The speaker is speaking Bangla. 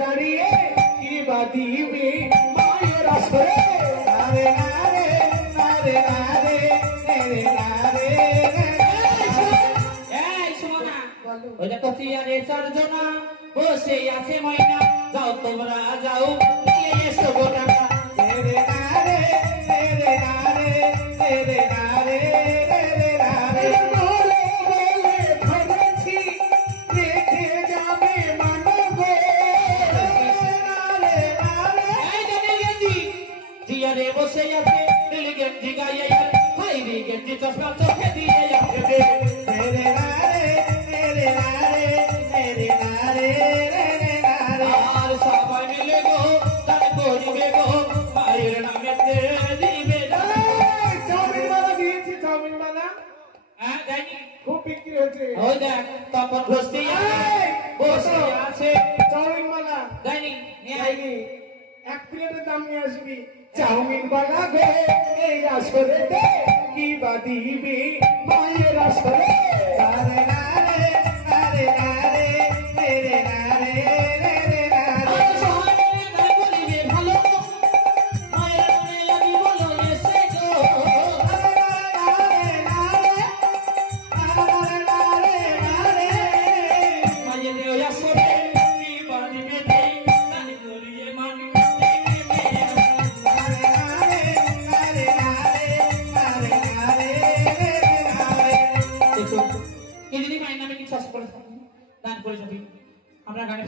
দাঁড়িয়ে কি বা দিবে? মায়ের আসরে। আরে আরে আরে আরে আরে আরে এই সোনা ওইটা কচিয়া রে সর্জনা। বসে আছে ময়না। যাও তোমরা যাও নিয়ে এসো গোটা আরে আরে আরে আরে আরে বসে আছে নীলগেঞ্জি গায়ে হাই রে গেঞ্জি চশমা চোখে দিয়ে আর সবাই মিলে গো করিবে গো মায়ের নামে দিবে চাউমিন দিয়েছি চাউমিন হ্যাঁ খুব বিক্রি ওই দেখ তপন বসে আছে চাউমিন এক প্লেটের দাম নিয়ে আসবি চাউমিন বানাবে এই আসরে কি বা দিবি? মায়ের আসরে এদিনই মায়ের নামে কিছু আশা করে থাকি। দান করে থাকি। আমরা গানে